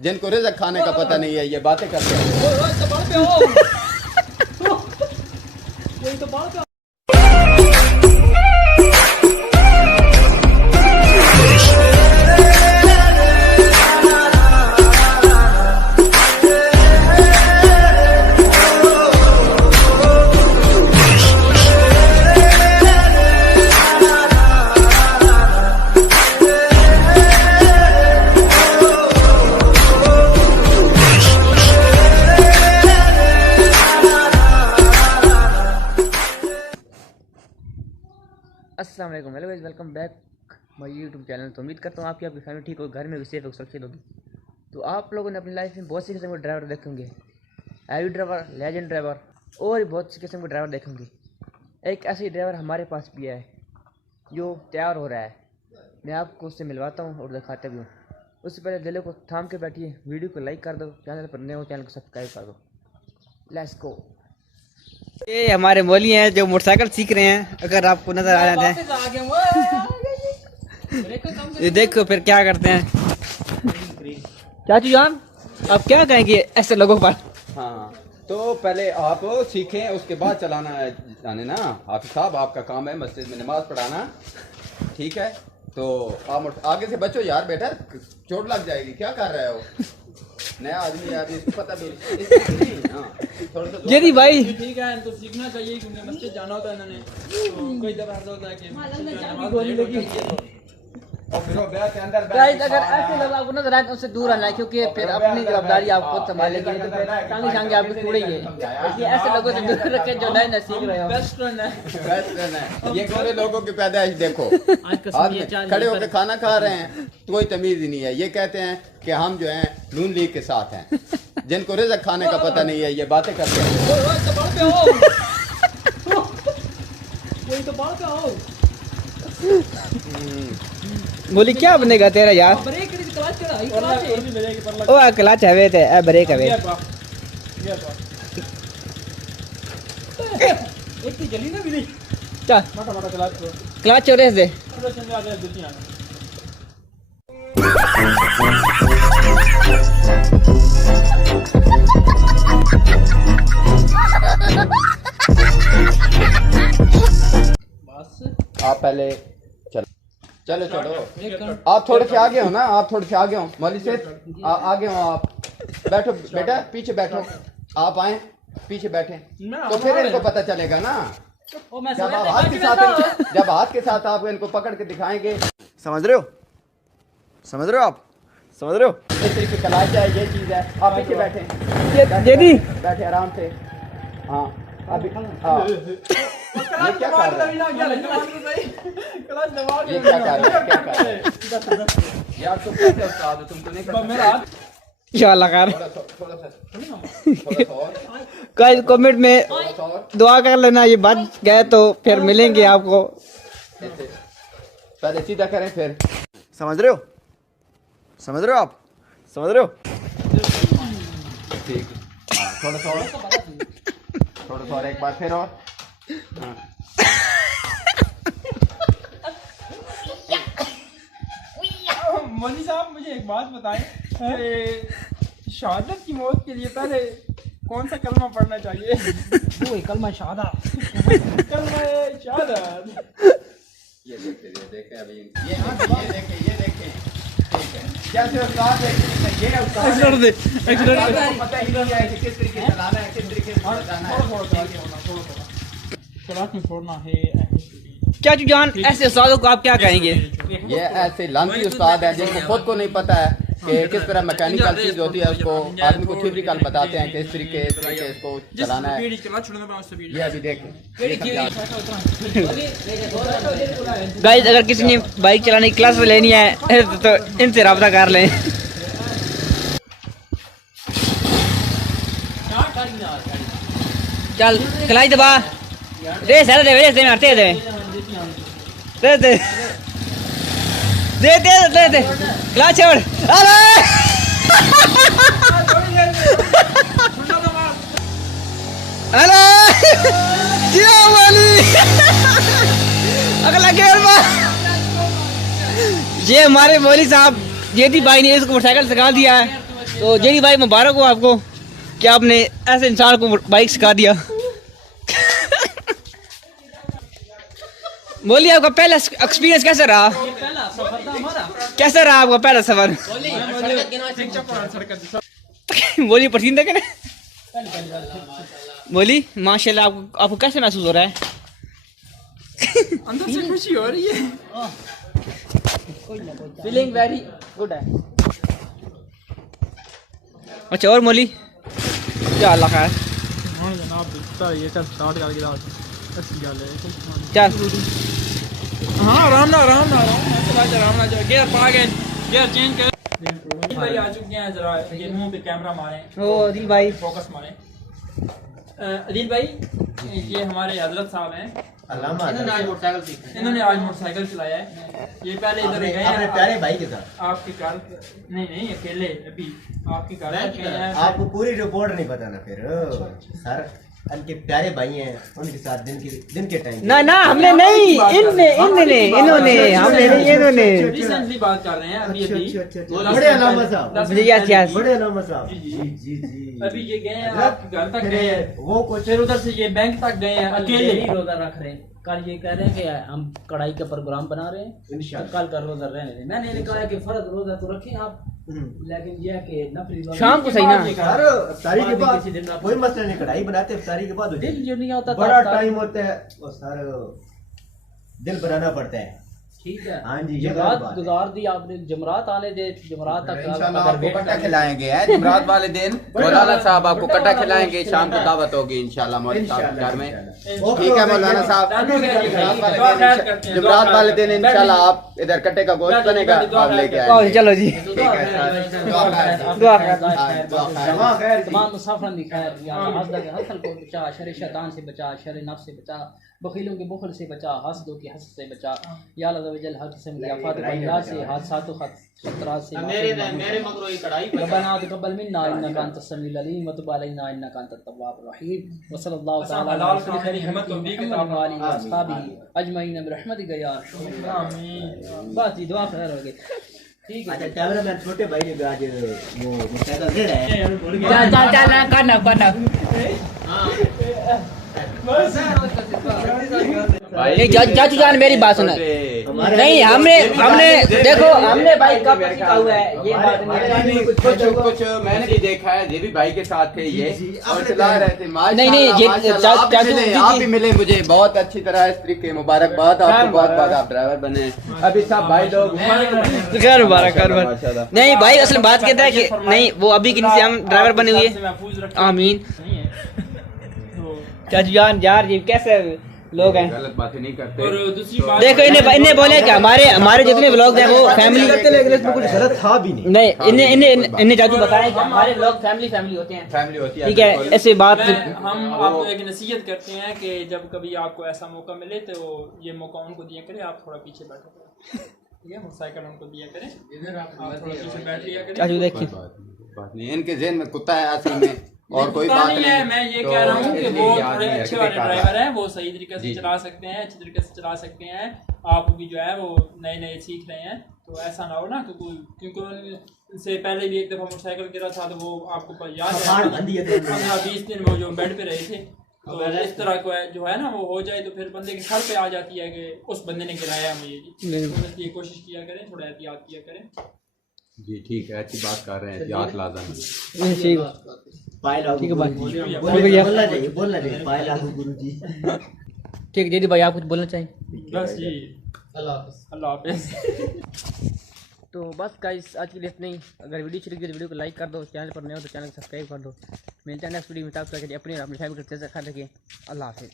जिनको रिज़्क़ खाने का पता नहीं है ये बातें करते हैं। अस्सलाम वालेकुम, hello guys, welcome back my YouTube channel. तो उम्मीद करता हूँ आपकी फैमिली ठीक हो, घर में भी सेफ हो, सुरक्षित होगी। तो आप लोगों ने अपनी लाइफ में बहुत सी किस्म के ड्राइवर देखे होंगे, हैवी ड्राइवर, लेजेंड ड्राइवर और बहुत सी किस्म के ड्राइवर देखे होंगे। एक ऐसी ड्राइवर हमारे पास भी है जो तैयार हो रहा है। मैं आपको उससे मिलवाता हूँ और दिखाता भी हूँ। उससे पहले दिलों को थाम के बैठिए, वीडियो को लाइक कर दो, चैनल पर नए हो चैनल को सब्सक्राइब कर दो। Let's go. ये हमारे मौली हैं जो मोटरसाइकिल सीख रहे हैं, अगर आपको नजर आ जाते हैं। ये देखो फिर क्या करते हैं। चाचू जान, आप क्या कहेंगे ऐसे लोगों पर? हाँ, तो पहले आप सीखें, उसके बाद चलाना जाने ना। हाफिज साहब, आपका काम है मस्जिद में नमाज पढ़ाना, ठीक है? तो आप आगे से बचो यार, बेटा चोट लग जाएगी। क्या कर रहे हो? नया आदमी यार, इसको पता भी जी भाई ठीक है, तो सीखना चाहिए क्योंकि मस्जिद जाना होता है इन्होंने। तो कोई दफा ऐसा होता है कि और फिर वो ब्याह के अंदर गाइस, अगर ऐसे लोग आपको नजर आए तो उससे दूर रहना है, क्योंकि फिर अपनी जवाबदारी आप खुद संभालेंगे। तो फिर टांगे शांगे आपकी टूटेंगे, इसलिए ऐसे लोगों से दूर रखें जो नए नए सीख रहे हो। बेस्ट फ्रेंड है। ये सारे लोगों की पैदाइश देखो, आज खड़े होकर खाना खा रहे हैं तो कोई तमीज ही नहीं है। ये कहते हैं कि हम जो हैं नून लीग के साथ हैं, जिनको रिज़्क़ खाने का पता नहीं है ये बातें करते हैं। बोली क्या बनेगा तेरा यार? ओ क्लच हवे थे, ए ब्रेक हवे। एक की जली ना भी नहीं। चल मोटा मोटा क्लास को क्लच और रेस दे। आप पहले चलो आप थोड़े से आगे हो ना, आप थोड़े से आगे हो मौली से आगे हो। आप बैठो बेटा, पीछे बैठो। आप आए पीछे बैठे तो फिर इनको पता चलेगा ना। जब हाथ के साथ आप इनको पकड़ के दिखाएंगे, समझ रहे हो? समझ रहे हो? आप समझ रहे हो? इस तरीके की कलाई है, ये चीज है। आप पीछे बैठे, बैठे आराम से। हाँ अभी ये क्या कर रहा है? ये क्या कर रहा है? यार तुम कैसे उस्ताद हो? तुमको नहीं करना। इंशाल्लाह कर। थोड़ा सा गाइस कमेंट में दुआ कर लेना, ये बच गए तो फिर मिलेंगे आपको। पहले सीधा करें फिर। समझ रहे हो? समझ रहे हो? आप समझ रहे हो? ठीक। थोड़ा सा और एक बार फिर। और मौलवी साहब, मुझे एक बात बताएं, शहादत की मौत के लिए पहले कौन सा कलमा पढ़ना चाहिए? वो कलमा शहादत। कलमा शहादत। ये देखे अभी ये देखे कैसे उस्ताद है? ये उस्ताद पता ही नहीं है कि किस तरीके से चलाना है, किस तरीके से बताना है। छोड़ना है। चाचू जान, ऐसे उस्तादों को आप क्या कहेंगे? ये ऐसे लांती उस्ताद हैं जिनको खुद को नहीं पता है कि किस तरह मैकेनिकल चीज होती है, उसको आदमी को थियोरिकल बताते हैं कि इस तरीके इसको चलाना है। ये अभी देखें। गाइस, अगर किसी ने बाइक चलाने की क्लास लेनी है तो इनसे राब्ता कर लें। चल क्लाच दबा दे, सारे दे दे मारते दे दे दे दे दे दे दे क्लाच छोड़। अरे अरे क्या वाली अगला गेर मार। ये हमारे मौली साहब जेदी भाई ने इसको मोटरसाइकिल सिखा दिया है। तो जेडी भाई मुबारक हो आपको कि आपने ऐसे इंसान को बाइक सिखा दिया। बोलिए आपका पहला एक्सपीरियंस कैसा रहा? पहला सफर था हमारा। कैसा रहा आपका पहला सफर? बोलिए पसीना देखे बोली माशाल्लाह आपको कैसे महसूस हो रहा है? अंदर से खुशी हो रही है। फीलिंग वेरी गुड है। अच्छा और मोली क्या हाल है? हाँ जनाब ये चल स्टार्ट करके दाओ। अच्छी गल है। चल हाँ आराम ना जा गियर पा गए गियर चेंज कर भाई आ चुके हैं। जरा ये मुंह पे कैमरा मारें। ओ अदिल भाई फोकस मारें। अदिल भाई ये हमारे हजरत साहब हैं। इन्होंने आज मोटरसाइकिल चलाया है। ये पहले इधर गए हैं प्यारे भाई के साथ। आपके घर नहीं अकेले अभी आपके घर तक गए हैं। आपको पूरी रिपोर्ट नहीं पता ना फिर सर। उनके प्यारे भाई हैं उनके साथ दिन के टाइम ना ना हमने नहीं इन्होंने हमने नहीं इन्होंने रिसेंटली बात कर रहे हैं अभी बड़े अलामा साहब मुझे याद किया बड़े अलामा साहब जी अभी ये गए हैं आपके घर तक गए हैं। वो कुछ फिर उधर से ये बैंक तक गए हैं अकेले। रोजा रख रहे हैं। कल ये कह रहे हैं कि हम कढ़ाई का प्रोग्राम बना रहे हैं। इंशाल्लाह कल का रोजा रहने दें। मैंने इन्हें कहा कि फर्ज रोजा तो रखें आप, लेकिन यह है कि नफली रोजा शाम को सही ना सर इफ्तारी के बाद कोई मसला नहीं। कढ़ाई बनाते इफ्तारी के बाद दिल जो नहीं होता बड़ा टाइम होता है वो सर दिल बनाना पड़ता है। ठीक है। हाँ जी, ये जमरात बात है। गुजार दी आपने। जमरात आने दे जमरात तक इंशाल्लाह अगर आपको वेट कट्टा कर- खिलाएंगे हैं जुमरात वाले दिन। मौलाना साहब आपको कट्टा खिलाएंगे। शाम को दावत होगी इंशाल्लाह मौलाना साहब के घर में। ठीक है मौलाना साहब जुमरात वाले दिन इंशाल्लाह आप इधर कट्टे का गोश्त बनेगा आप लेके आएंगे। चलो जी तमाम मुसाफिरों की खैर या हसद के हसल को बचा, शर शैतान से बचा, शर नफ्स से बचा, बखीलों के बुखल से बचा, हसदों की हसद से बचा। या अल्लाह वजल हर किस्म की आफत बला से हादसात व खतरात से मेरे मगरो ये कढ़ाई रब्बना तक़ब्बल मिन्ना इन्नका अंतस समीउल अलीम व तुब अलैना इन्नका अंतत तव्वाबुर रहीम व सल्लल्लाहु तआला अला रसूलिल हिम्मत व बीक व आलिहि व अस्हाबिही अजमईन बिरहमतिका या अरहमर राहिमीन। बस ये दुआ खैर हो गई। ठीक है। अच्छा कैमरामैन छोटे भाई ने भी आज वो मोटरसाइकिल दे रहे हैं। चल करना नहीं चाचू जान मेरी बात सुना। नहीं हमने देखो हमने भाई कब सीखा हुआ है ये बात नहीं। कुछ मैंने भी देखा है। ये भी भाई के साथ थे ये और चला रहे थे। नहीं, ये माशाल्लाह आप चाचू मिले, जी, आप जी। भी मिले मुझे बहुत अच्छी तरह। इस तरीके मुबारकबाद आपको बहुत आप ड्राइवर बने। अभी सब भाई लोग माशाल्लाह। नहीं भाई असल बात कहता है कि नहीं वो अभी किन से हम ड्राइवर बने हुए। आमीन। चाचू जान यार ये कैसे लोग हैं। गलत बातें नहीं करते। और दूसरी बात देखो इन्हें बोले क्या हमारे जितने व्लॉग हैं वो फैमिली लेकिन इसमें कुछ गलत था भी नहीं। नहीं इन्हें चाचू बताया कि हमारे व्लॉग फैमिली होते हैं। फैमिली होती है। ठीक है ऐसी बात हम आपको एक नसीहत करते हैं कि जब कभी आपको ऐसा मौका मिले तो ये मौका उनको दिया करें। आप थोड़ा पीछे बैठो ठीक है। मोटरसाइकिल उनको दिया करें। आप थोड़ा पीछे बैठ लिया करें। चाचू देखिए बात नहीं इनके जेहन में कुत्ता है असल में और कोई पता बात नहीं नहीं है। मैं ये तो कह रहा हूँ कि वो याद थोड़े नहीं अच्छे रखने वाले का ड्राइवर हैं। वो सही तरीके से जी। चला सकते हैं, अच्छे तरीके से चला सकते हैं। आप भी जो है वो नए सीख रहे हैं तो ऐसा ना हो ना क्योंकि से पहले भी एक दफ़ा मोटरसाइकिल गिरा था तो वो आपको याद है 15-20 दिन वो जो बेड पे रहे थे। तो इस तरह को जो है ना वो हो जाए तो फिर बंदे के सर पे आ जाती है कि उस बंदे ने गिराया मुझे जी। तो इसलिए कोशिश किया करें, थोड़ा एहतियात किया करें जी। ठीक है अच्छी बात कर रहे हैं। एहतियात लाजम है। ठीक है भाई बोलना चाहिए पाए लागू गुरुजी। ठीक है दीदी भाई आप कुछ बोलना चाहिए। बस जी। अल्लाह हाफिज़। तो बस गाइस आज के लिए इतना ही। अगर वीडियो अच्छी लगी तो वीडियो को लाइक कर दो। चैनल पर नए हो तो चैनल को सब्सक्राइब कर दो। मिलते हैं नेक्स्ट वीडियो में। तब तक अपनी फैमिली का ख्याल रखें। अल्लाह हाफिज़।